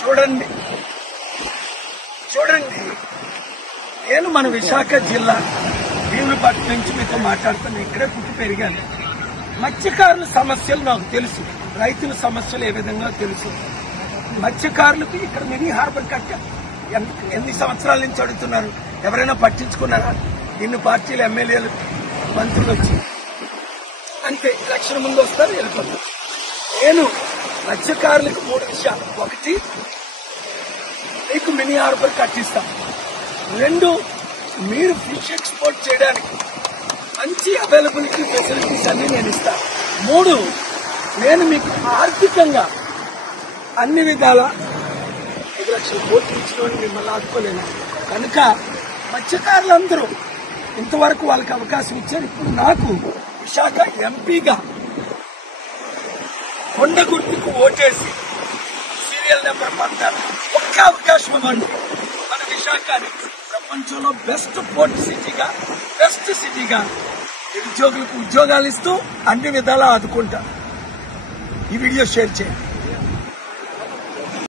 చూడండి నేను మన విశాఖ జిల్లా భీమునిపట్నం నుంచి మీతో మాట్లాడుతాను. ఇక్కడే పుట్టి పెరిగాను. మత్స్యకారుల సమస్యలు నాకు తెలుసు, రైతుల సమస్యలు ఏ విధంగా తెలుసు. మత్స్యకారులకు ఇక్కడ మినీ హార్బర్ కట్టాం. ఎన్ని సంవత్సరాల నుంచి అడుగుతున్నారు, ఎవరైనా పట్టించుకున్నారా? ఇన్ని పార్టీలు, ఎమ్మెల్యేలు, మంత్రులు వచ్చి అంతే ఎలక్షన్ ముందు వస్తారు, వెళ్ళిపోతారు. నేను మత్స్యకారులకు 3 విషయాలు. 1, మీకు మినీ హార్బర్ కట్టిస్తాం. 2, మీరు ఫిష్ ఎక్స్పోర్ట్ చేయడానికి మంచి అవైలబిలిటీ ఫెసిలిటీస్ అన్ని నేను ఇస్తాను. 3, నేను మీకు ఆర్థికంగా అన్ని విధాల 5 లక్షల కోట్లు ఇచ్చిన మిమ్మల్ని ఆదుకోలేను. కనుక మత్స్యకారులందరూ ఇంతవరకు వాళ్ళకి అవకాశం ఇచ్చారు. ఇప్పుడు నాకు విశాఖ ఎంపీగా కొండ గుర్తుకు ఓటేసి సీరియల్ నెంబర్ 16 ఒక్క అవకాశం ఇవ్వండి. మన విశాఖని ప్రపంచంలో బెస్ట్ పోర్ట్ సిటీగా, బెస్ట్ సిటీగా నిరుద్యోగులకు ఉద్యోగాలు ఇస్తూ అన్ని విధాలా ఆదుకుంటారు. ఈ వీడియో షేర్ చేయండి.